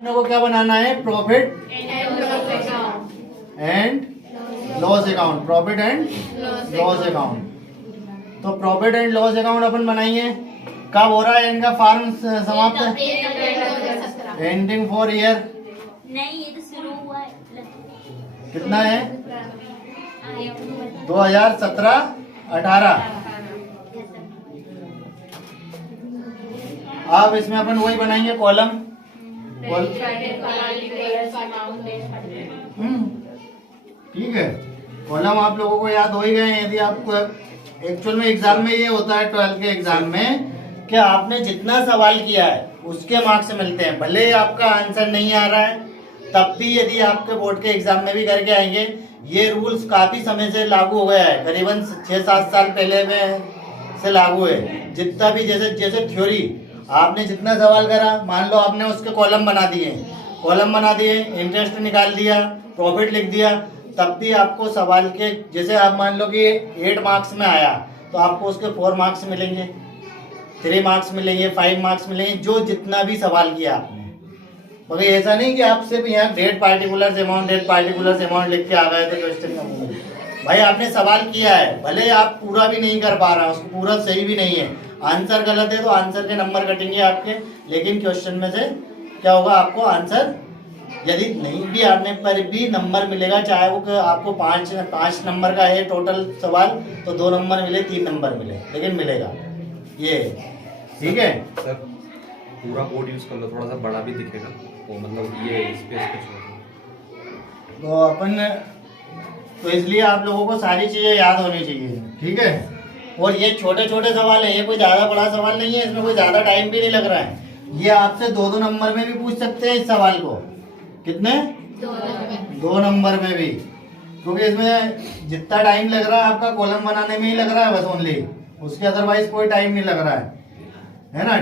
अपने को क्या बनाना है? Profit and loss account. Profit and loss account. तो प्रॉफिट एंड लॉस अकाउंट अपन बनाएंगे। कब हो रहा है इनका फॉर्म समाप्त? एंडिंग फॉर ईयर नहीं, ये तो शुरू हुआ है। कितना है? 2017-18। अब इसमें अपन वही बनाएंगे कॉलम। ठीक है, कॉलम आप लोगों को याद हो ही गए हैं। यदि आपको एक्चुअल में एग्जाम में ये होता है 12th के एग्जाम में कि आपने जितना सवाल किया है उसके मार्क्स मिलते हैं। भले ही आपका आंसर नहीं आ रहा है तब भी यदि आपके बोर्ड के एग्जाम में भी करके आएंगे। ये रूल्स काफी समय से लागू हो गया है, करीबन 6-7 साल पहले में से लागू है। जितना भी जैसे थ्योरी आपने जितना सवाल करा, मान लो आपने उसके कॉलम बना दिए, इंटरेस्ट निकाल दिया, प्रॉफिट लिख दिया, तब भी आपको सवाल के जैसे आप मान लो कि 8 मार्क्स में आया तो आपको उसके 4 मार्क्स मिलेंगे, 3 मार्क्स मिलेंगे, 5 मार्क्स मिलेंगे, जो जितना भी सवाल किया आपने। मगर ऐसा नहीं कि आप सिर्फ यहाँ डेट पार्टिकुलर अमाउंट लिख के आ गए तो क्वेश्चन का भाई आपने सवाल किया है, भले आप पूरा भी नहीं कर पा रहा, उसको पूरा सही भी नहीं है, आंसर गलत है तो आंसर के नंबर कटेंगे आपके, लेकिन क्वेश्चन में से क्या होगा? आपको आंसर यदि नहीं भी आने पर भी नंबर मिलेगा। चाहे वो आपको 5 नंबर का है टोटल सवाल तो 2 नंबर मिले, 3 नंबर मिले, लेकिन मिलेगा। ये ठीक है सर, पूरा कोड यूज कर लो, थोड़ा सा बड़ा भी दिखेगा वो, मतलब ये स्पेस पे छोड़ तो अपन तो इसलिए आप लोगों को सारी चीजें याद होनी चाहिए। ठीक है, और ये छोटे छोटे सवाल है, ये कोई ज्यादा बड़ा सवाल नहीं है, इसमें कोई ज्यादा टाइम भी नहीं लग रहा है। ये आपसे 2-2 नंबर में भी पूछ सकते हैं इस सवाल को। कितने? 2 नंबर में भी, क्योंकि इसमें जितना टाइम लग रहा है आपका कॉलम बनाने में ही लग रहा है बस ओनली, उसके अदरवाइज कोई टाइम नहीं लग रहा है ना।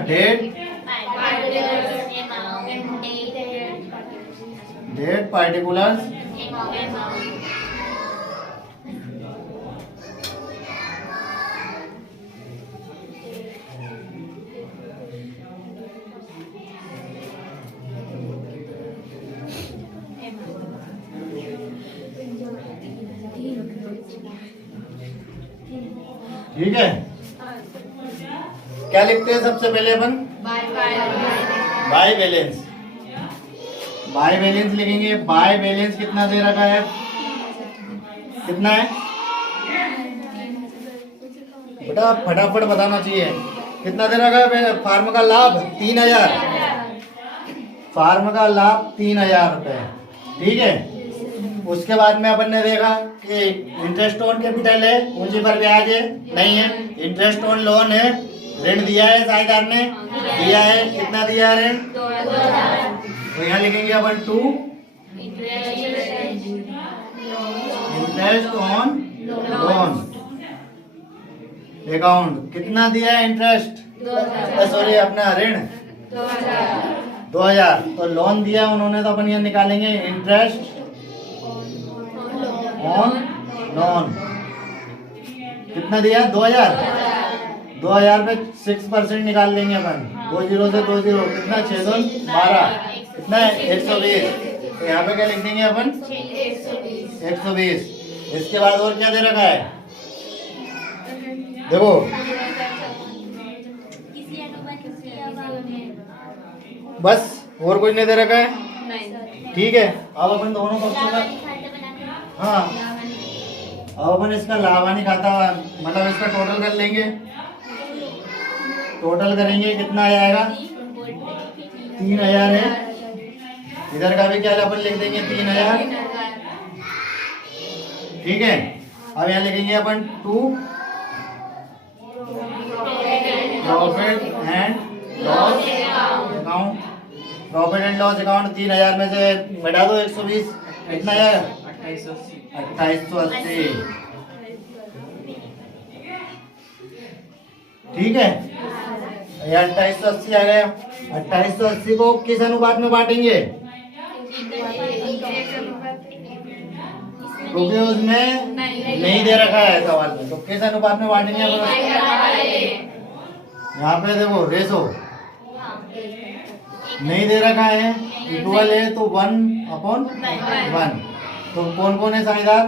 डेट पार्टिकुलर्स ठीक है। क्या लिखते हैं सबसे पहले अपन? By balance. बाय बैलेंस लिखेंगे। बाय बैलेंस कितना दे रखा है? कितना है बेटा? फटाफट बताना चाहिए। कितना दे रखा है? फार्म का लाभ 3000। फार्म का लाभ 3000 रुपए। ठीक है, उसके बाद में अपन ने देखा कि इंटरेस्ट ऑन कैपिटल है, पूंजी पर ब्याज है, नहीं है। इंटरेस्ट ऑन लोन है, ऋण दिया है, साझेदार ने दिया है। कितना दिया है ऋण? 2000। तो यहाँ लिखेंगे अपन 2 इंटरेस्ट ऑन लोन अकाउंट। कितना दिया है इंटरेस्ट? सॉरी, अपना ऋण 2000। तो लोन दिया उन्होंने, तो अपन यहाँ निकालेंगे इंटरेस्ट ऑन लोन। कितना दिया? 2000 पे 6% निकाल लेंगे अपन। 20 से 20 कितना? 6 12 कितना है? 120। तो यहाँ पे क्या लिख देंगे अपन? 120। इसके बाद और क्या दे रखा है? देखो, बस और कुछ नहीं दे रखा है। ठीक है, अब अपन दोनों पक्षों का हाँ, अब अपन इसका लाभानी खाता मतलब इसका टोटल कर लेंगे। टोटल करेंगे, कितना आ जाएगा? 3000 है। इधर का भी क्या अपन लिख देंगे? 3000। ठीक है, अब यहाँ लिखेंगे अपन 2 profit and loss account. Profit and loss account 3000 में से घटा दो 120, कितना आएगा? 2880। ठीक है, यार 2880 आ गया। 2880 को किस अनुपात में बांटेंगे? क्योंकि उसमें नहीं दे रखा है सवाल में, तो किस अनुपात में बांटेंगे? यहाँ पे देखो रेशो नहीं दे रखा है, इक्वल है तो 1/1। तो कौन कौन है साझेदार?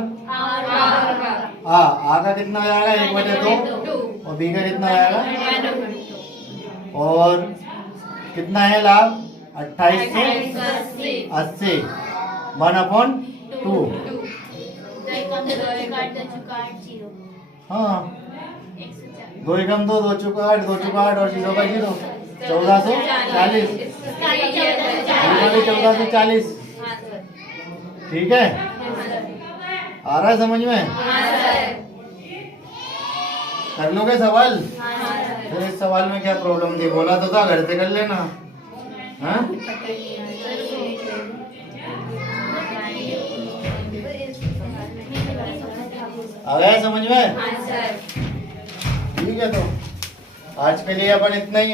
आ का कितना हो जाएगा? 1/2 और बी का कितना हो जाएगा? और कितना है लाभ? 28 से 80 1/2। हाँ 2 एकम 2, 2 चौका 8, 2 चौका 8 और 0 का 0, 1440। 1440। ठीक है, आ रहा है समझ में? कर लोगे सवाल? फिर इस सवाल में क्या प्रॉब्लम थी? बोला तो था घर से कर लेना। हाँ आ गया समझ में? ठीक है, तो आज के लिए अपन इतना ही।